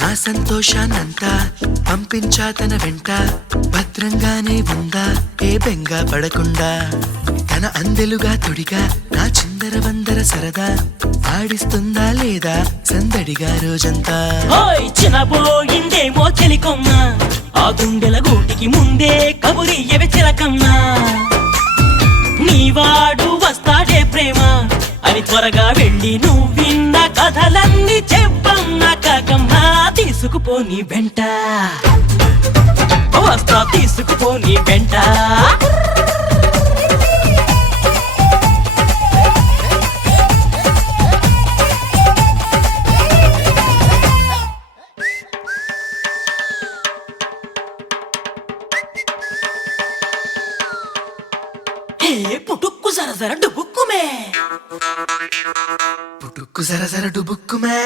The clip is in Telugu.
నా సంతోషాన్నంతా పంపించా తన వెంట, భద్రంగానే ఉందా ఏ బెంగ పడకుండా. తన అందెలుగా తొడిగా నా చిందర వందర సరదా, ఆడిస్తుందా లేదా సందడిగా రోజంతా. చినబోయిందేమో చెలికొమ్మ, ఆ గుండెల గూటికి ముందే కబురియవే చిలకమ్మా. నీవాడు వస్తాడే ప్రేమ అని త్వరగా వెళ్ళి నువ్విన్న కథలన్నీ చెప్పమ్మా కాకమ్మా. తీసుకుపోని వెంట వస్తా, తీసుకుపోని వెంట. పుటుక్కు జర జర డుబుక్కుమే, పుటుక్కు జర జర డుబుక్కుమే.